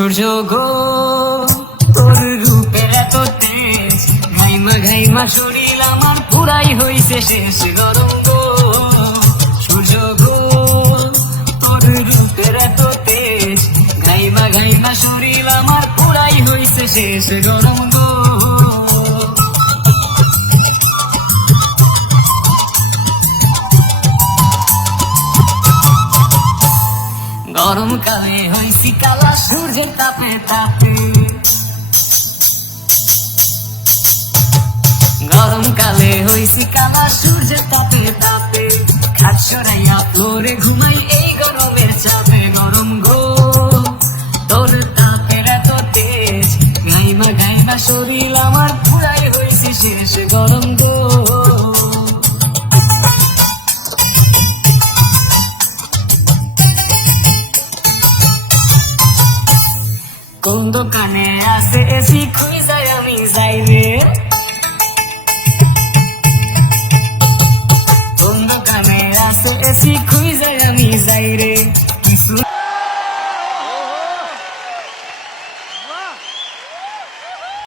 সূর্য গো তোর রূপের এত তেজ, ঘাইমা ঘাইমা শরীর আমার পুরাই হইছে শেষ। গরম গো সূর্য গো তোর রূপের এত তেজ, ঘাইমা ঘাইমা শরীর আমার পুরাই হইছে শেষ। গরম গো গরমকালে হইছি কালা সূর্যের তাপে তাপে, গরমকালে হইছি কালা সূর্যের তাপে তাপে, খাট সরাইয়া ফ্লোরে ঘুমাই এই গরমের চাপে। গরম গো তোর তাপের এত তেজ, গাইমা গাইমা শরীর আমার পুরাই হইছে শেষ। গরম গো কোন দোকানে আছে এসি খুঁজাই আমি যাই রে, কোন দোকানে আছে এসি খুঁজাই আমি যাই রে।